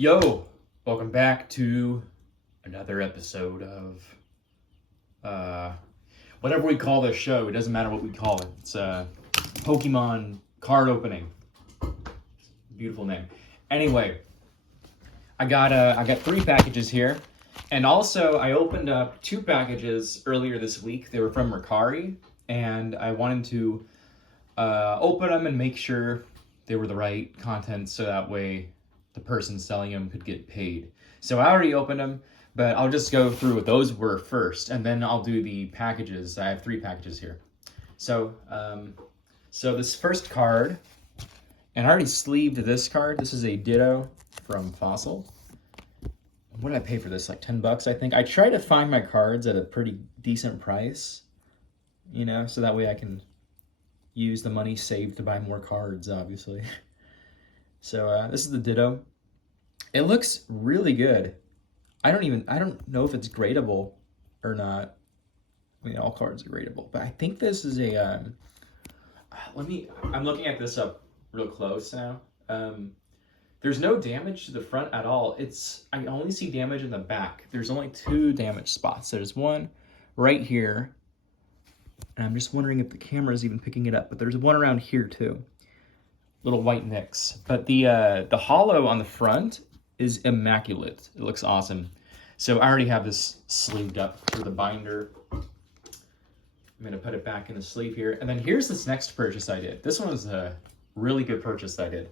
Yo, welcome back to another episode of whatever we call this show. It doesn't matter what we call it. It's Pokemon card opening. Beautiful name. Anyway, I got 3 packages here, and also I opened up 2 packages earlier this week. They were from Mercari, and I wanted to open them and make sure they were the right content, so that way the person selling them could get paid. So I already opened them, but I'll just go through what those were first, and then I'll do the packages. I have 3 packages here. So this first card, and I already sleeved this card. This is a Ditto from Fossil. What did I pay for this? Like $10, I think. I try to find my cards at a pretty decent price, you know, so that way I can use the money saved to buy more cards, obviously. So this is the Ditto. It looks really good. I don't know if it's gradable or not. I mean, all cards are gradable, but I think this is a, I'm looking at this up real close now. There's no damage to the front at all. I only see damage in the back. There's only 2 damage spots. There's one right here, and I'm just wondering if the camera is even picking it up, but there's one around here too. Little white nicks. But the hollow on the front is immaculate. It looks awesome. So I already have this sleeved up for the binder. I'm gonna put it back in the sleeve here. And then here's this next purchase I did. This one was a really good purchase that I did.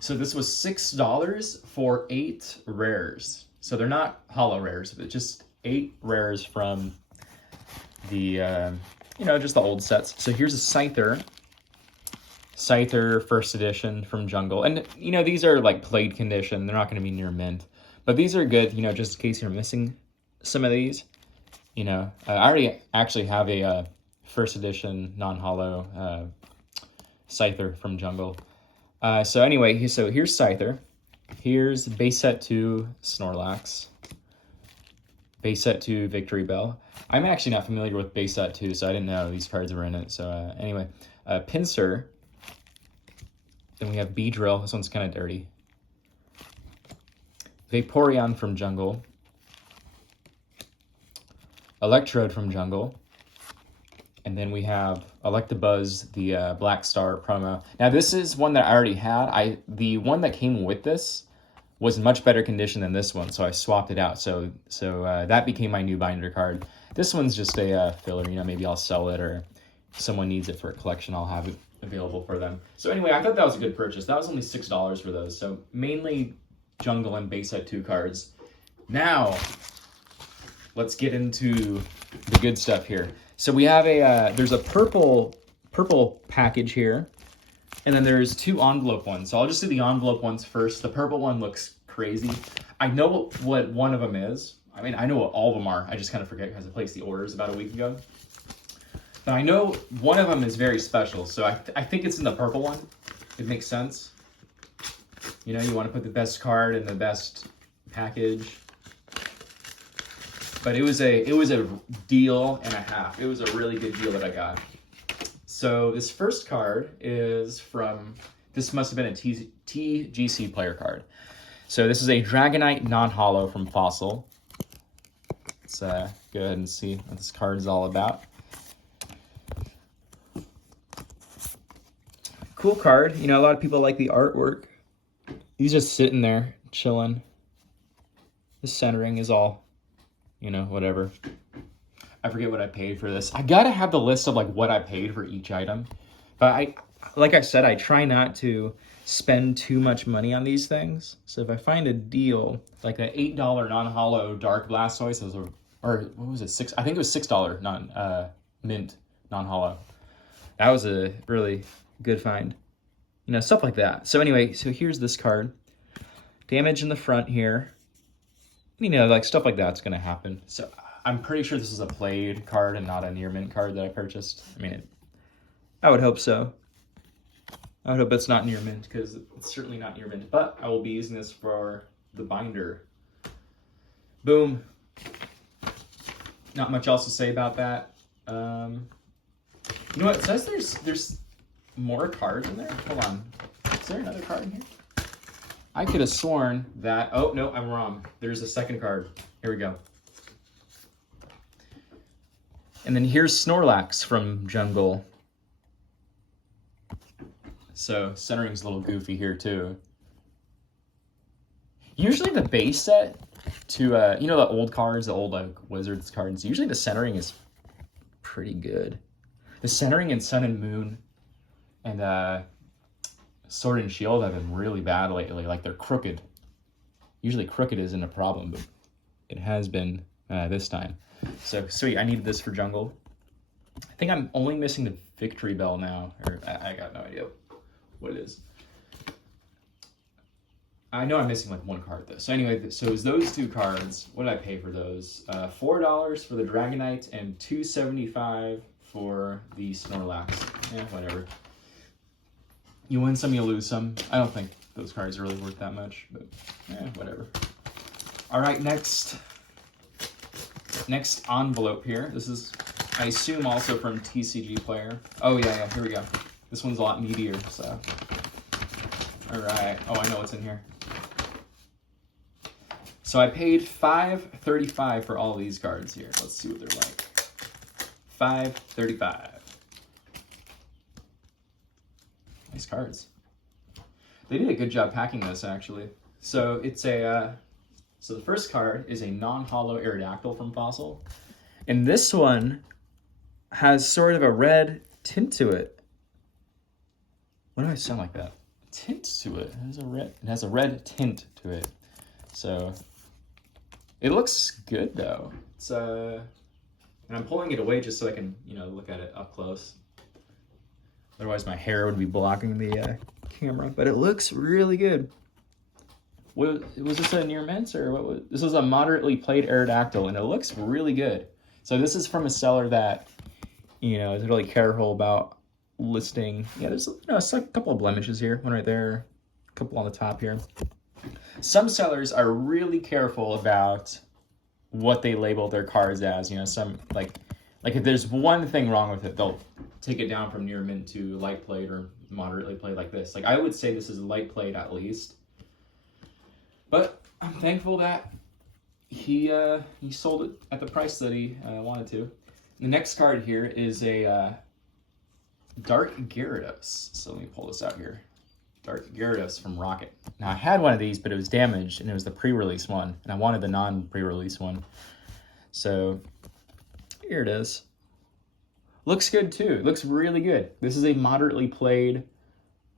So this was $6 for 8 rares. So they're not hollow rares, but just 8 rares from the, just the old sets. So here's a Scyther first edition from Jungle. And, these are like played condition. They're not going to be near mint. But these are good, just in case you're missing some of these. I already actually have a first edition non-hollow Scyther from Jungle. So anyway, so here's Scyther. Here's base set 2 Snorlax. Base set 2 Victory Bell. I'm actually not familiar with base set 2, so I didn't know these cards were in it. So anyway, Pinsir. Then we have Beedrill. This one's kind of dirty. Vaporeon from Jungle. Electrode from Jungle. And then we have Electabuzz, the Black Star promo. Now this is one that I already had. The one that came with this was in much better condition than this one, so I swapped it out. So that became my new binder card. This one's just a filler. Maybe I'll sell it, or if someone needs it for a collection, I'll have it available for them. So anyway, I thought that was a good purchase. That was only $6 for those. So mainly Jungle and base set 2 cards. Now, let's get into the good stuff here. So we have there's a purple package here, and then there's 2 envelope ones. So I'll just do the envelope ones first. The purple one looks crazy. I know what one of them is. I mean, I know what all of them are. I just kind of forget because I placed the orders about a week ago. But I know one of them is very special, so I think it's in the purple one. It makes sense. You want to put the best card in the best package. But it was a deal and a half. It was a really good deal that I got. So this first card is this must have been a TGCPlayer card. So this is a Dragonite non-hollow from Fossil. Let's go ahead and see what this card is all about. Cool card. A lot of people like the artwork. He's just sitting there, chilling. The centering is all, whatever. I forget what I paid for this. I gotta have the list of what I paid for each item. But like I said, I try not to spend too much money on these things. So if I find a deal, like the $8 non-hollow Dark Blastoise, or what was it, I think it was $6 mint non-hollow. That was a really good find. Stuff like that. So anyway, so here's this card. Damage in the front here. Stuff like that's going to happen. So I'm pretty sure this is a played card and not a near mint card that I purchased. I mean, I would hope so. I would hope it's not near mint, because it's certainly not near mint. But I will be using this for the binder. Boom. Not much else to say about that. You know what? It says there's more cards in there. Hold on. Is there another card in here? I could have sworn that, oh, no, I'm wrong. There's a second card. Here we go. And then here's Snorlax from Jungle. So centering's a little goofy here too. Usually the base set to, you know, the old cards, the old like Wizards cards, usually the centering is pretty good. The centering in Sun and Moon and Sword and Shield have been really bad lately. Like they're crooked. Usually crooked isn't a problem, but it has been this time. So sweet, I needed this for Jungle. I think I'm only missing the Victory Bell now, or I got no idea what it is. I know I'm missing like one card though. So anyway, so it's those two cards. What did I pay for those? $4 for the Dragonite and $2.75 for the Snorlax. Yeah, whatever. You win some, you lose some. I don't think those cards are really worth that much, but yeah, whatever. All right, next envelope here. This is, I assume, also from TCGPlayer. Oh yeah, here we go. This one's a lot meatier, so. All right. Oh, I know what's in here. So I paid $5.35 for all these cards here. Let's see what they're like. $5.35. Nice cards. They did a good job packing this, actually. So it's a, so the first card is a non-hollow Aerodactyl from Fossil. And this one has sort of a red tint to it. Why do I sound like that? Tint to it. It has a red tint to it. So it looks good though. It's and I'm pulling it away just so I can, you know, look at it up close. Otherwise my hair would be blocking the camera, but it looks really good. Was this a near mint or what was this? Was a moderately played Aerodactyl and it looks really good. So this is from a seller that, you know, is really careful about listing. Yeah, there's, you know, it's like a couple of blemishes here, one right there, a couple on the top here. Some sellers are really careful about what they label their cards as. You know, some like if there's one thing wrong with it, they'll take it down from near mint to light played or moderately played like this. Like I would say this is light played at least. But I'm thankful that he sold it at the price that he wanted to. The next card here is a Dark Gyarados. So let me pull this out here. Dark Gyarados from Rocket. Now I had one of these, but it was damaged, and it was the pre-release one, and I wanted the non-pre-release one. So here it is. Looks good too. It looks really good. This is a moderately played.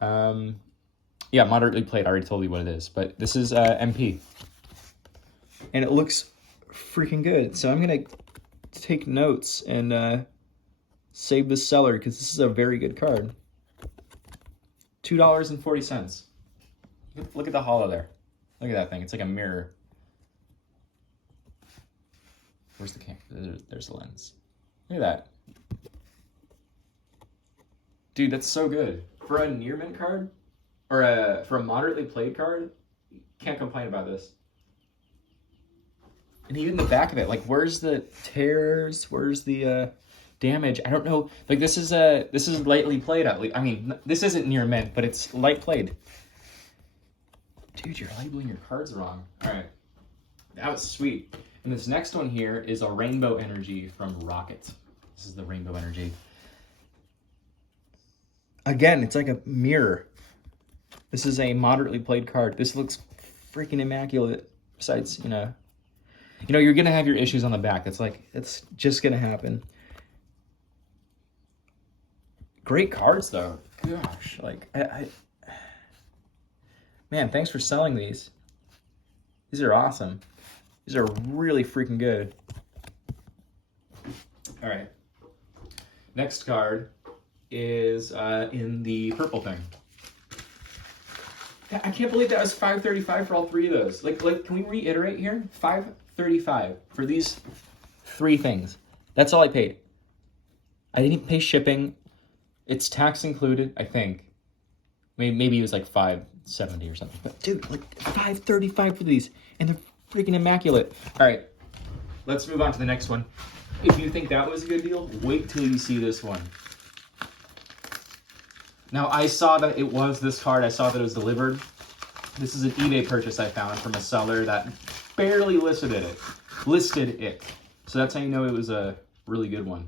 Yeah, moderately played. I already told you what it is, but this is MP, and it looks freaking good. So I'm gonna take notes and save this seller because this is a very good card. $2.40. Look at the holo there. Look at that thing. It's like a mirror. Where's the camera? There's the lens. Look at that. Dude, that's so good. For a near mint card, or for a moderately played card, can't complain about this. And even the back of it, like where's the tears? Where's the damage? I don't know. Like this is lightly played at least. I mean, this isn't near mint, but it's light played. Dude, you're labeling your cards wrong. All right, that was sweet. And this next one here is a Rainbow Energy from Rocket. This is the Rainbow Energy. Again, it's like a mirror. This is a moderately played card. This looks freaking immaculate. Besides, you know, you're gonna have your issues on the back. It's like, it's just gonna happen. Great cards though. Gosh, like man, thanks for selling these. These are awesome. These are really freaking good. All right. Next card is in the purple thing. I can't believe that was $5.35 for all three of those. Like, can we reiterate here? $5.35 for these three things. That's all I paid. I didn't pay shipping. It's tax included, I think. Maybe it was like $5.70 or something. But dude, like $5.35 for these, and they're freaking immaculate. All right, let's move on to the next one. If you think that was a good deal, wait till you see this one. Now, I saw that it was this card. I saw that it was delivered. This is an eBay purchase I found from a seller that barely listed it. So that's how you know it was a really good one.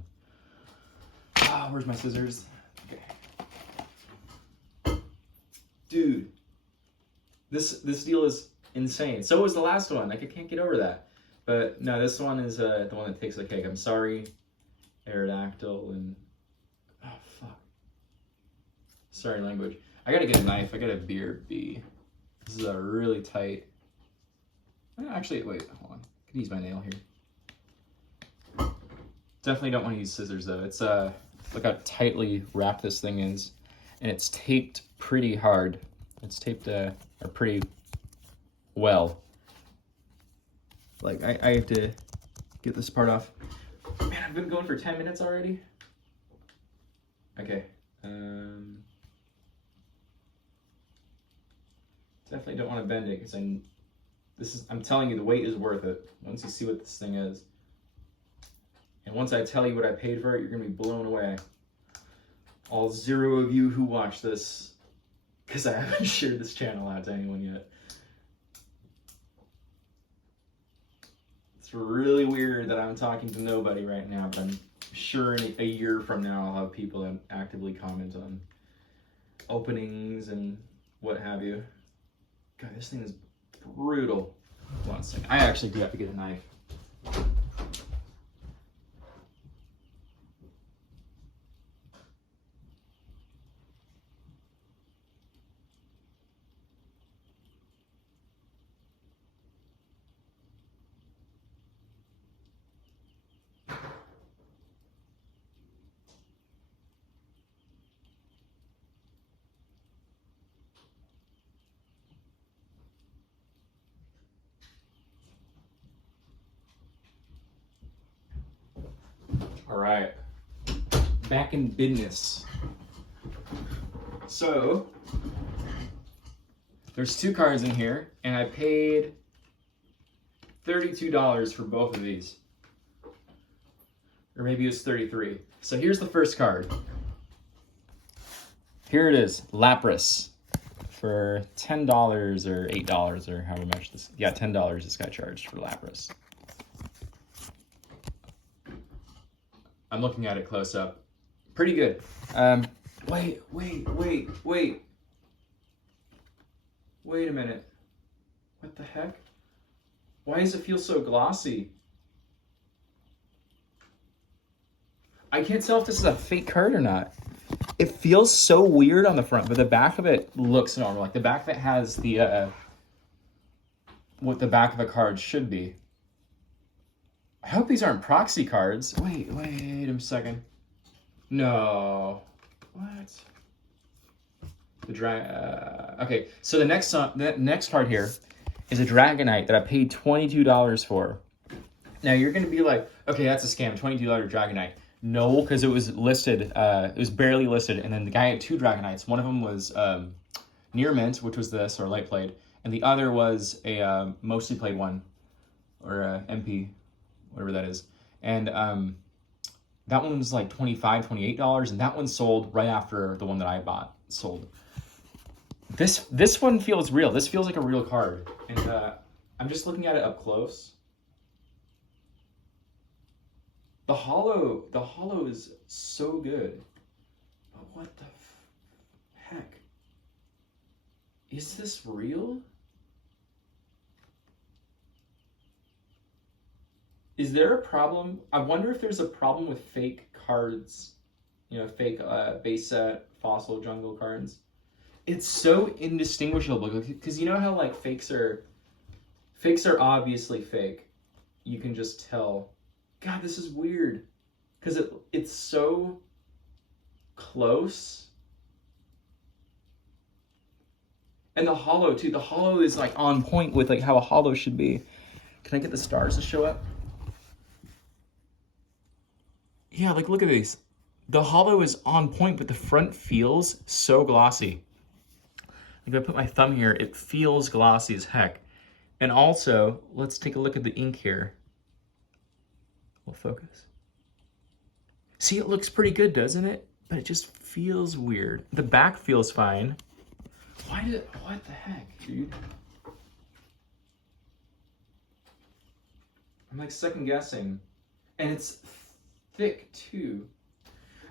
Ah, where's my scissors? Okay. Dude, this deal is insane. So was the last one. Like, I can't get over that. But no, this one is the one that takes the cake. I'm sorry, Aerodactyl, and oh fuck. Sorry, language. I gotta get a knife. I got a beer bee. This is a really tight. Actually, wait, hold on. I could use my nail here. Definitely don't want to use scissors though. It's look how tightly wrapped this thing is, and it's taped pretty hard. It's taped or pretty well. Like I have to get this part off. Man, I've been going for 10 minutes already. Okay. Definitely don't want to bend it because I'm telling you, the weight is worth it once you see what this thing is. And once I tell you what I paid for it, you're gonna be blown away. All 0 of you who watch this, because I haven't shared this channel out to anyone yet. It's really weird that I'm talking to nobody right now, but I'm sure in a year from now I'll have people that actively comment on openings and what have you. God, this thing is brutal. Hold on a second. I actually do have to get a knife. All right, back in business. So, there's 2 cards in here, and I paid $32 for both of these. Or maybe it was 33. So here's the first card. Here it is, Lapras, for $10 or $8 or however much this, yeah, $10 this guy charged for Lapras. I'm looking at it close up. Pretty good. Wait. Wait a minute. What the heck? Why does it feel so glossy? I can't tell if this is a fake card or not. It feels so weird on the front, but the back of it looks normal. Like the back of it has the, what the back of a card should be. I hope these aren't proxy cards. Wait a second. No. What? The okay, so the next card here is a Dragonite that I paid $22 for. Now you're gonna be like, okay, that's a scam, $22 Dragonite. No, because it was listed, it was barely listed, and then the guy had 2 Dragonites. One of them was near mint, which was this, or light played, and the other was a mostly played one, or MP, whatever that is. And that one was like $25, $28, and that one sold right after the one that I bought sold. This one feels real. This feels like a real card. And I'm just looking at it up close. The hollow is so good. But what the heck? Is this real? Is there a problem? I wonder if there's a problem with fake cards, you know, fake base set, fossil jungle cards. It's so indistinguishable because you know how like fakes are obviously fake. You can just tell. God, this is weird because it's so close. And the hollow too. The hollow is like on point with like how a hollow should be. Can I get the stars to show up? Yeah, like look at these. The hollow is on point, but the front feels so glossy. Like if I put my thumb here, it feels glossy as heck. And also, let's take a look at the ink here. We'll focus. See, it looks pretty good, doesn't it? But it just feels weird. The back feels fine. What the heck, dude? I'm like second guessing. And it's thick too.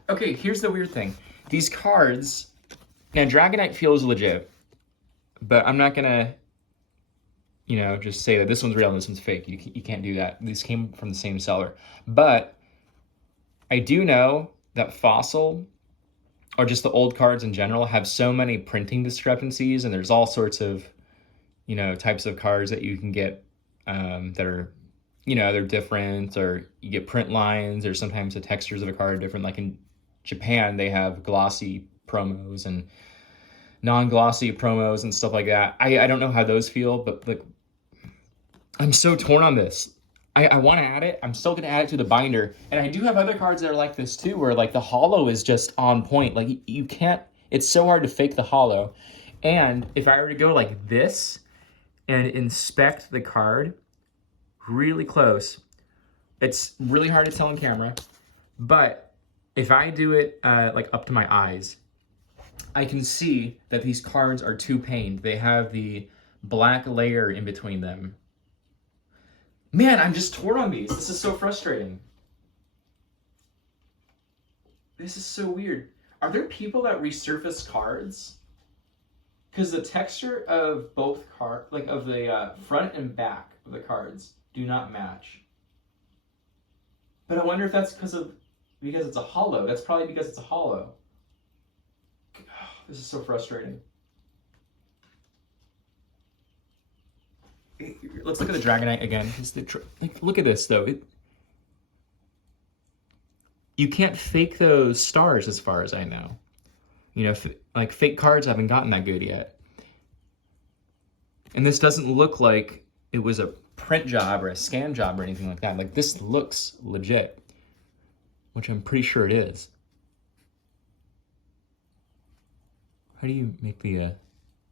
Okay, here's the weird thing. These cards, now Dragonite feels legit, but I'm not gonna, just say that this one's real and this one's fake. You can't do that. These came from the same seller. But I do know that Fossil, or just the old cards in general, have so many printing discrepancies, and there's all sorts of, types of cards that you can get that are, they're different, or you get print lines, or sometimes the textures of a card are different. Like in Japan, they have glossy promos and non-glossy promos and stuff like that. I don't know how those feel, but like, I'm so torn on this. I want to add it. I'm still going to add it to the binder. And I do have other cards that are like this too, where like the holo is just on point. Like you can't, it's so hard to fake the holo. And if I were to go like this and inspect the card really close, it's really hard to tell on camera. But if I do it like up to my eyes, I can see that these cards are two-paned. They have the black layer in between them. Man, I'm just torn on these. This is so frustrating. This is so weird. Are there people that resurface cards? Because the texture of both cards, like of the front and back of the cards, do not match. But I wonder if that's because it's a holo. That's probably because it's a holo. This is so frustrating. Let's look at the Dragonite again. Look at this though. You can't fake those stars as far as I know. Like fake cards haven't gotten that good yet. And this doesn't look like it was a print job or a scan job or anything like that. Like this looks legit, which I'm pretty sure it is. How do you make the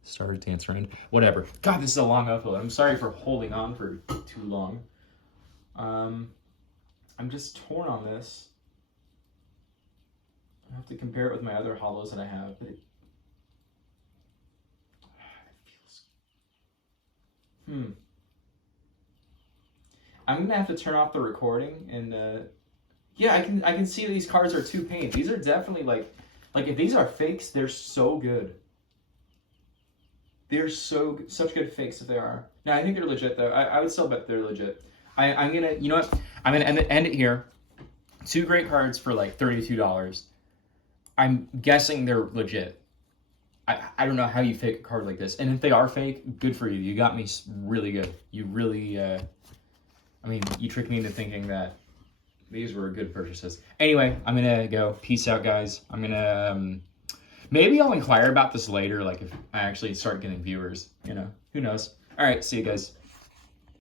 stars dance around? Whatever. God, this is a long upload. I'm sorry for holding on for too long. I'm just torn on this. I have to compare it with my other holos that I have, but it feels... I'm gonna have to turn off the recording and yeah, I can see these cards are two-paned. These are definitely like if these are fakes, they're so good. They're such good fakes if they are. No, I think they're legit though. I would still bet they're legit. I'm gonna, you know what? I'm gonna end it here. 2 great cards for like $32. I'm guessing they're legit. I don't know how you fake a card like this. And if they are fake, good for you. You got me really good. You really, you tricked me into thinking that these were good purchases. Anyway, I'm gonna go. Peace out, guys. I'm gonna, maybe I'll inquire about this later, like if I actually start getting viewers, who knows. All right, see you guys.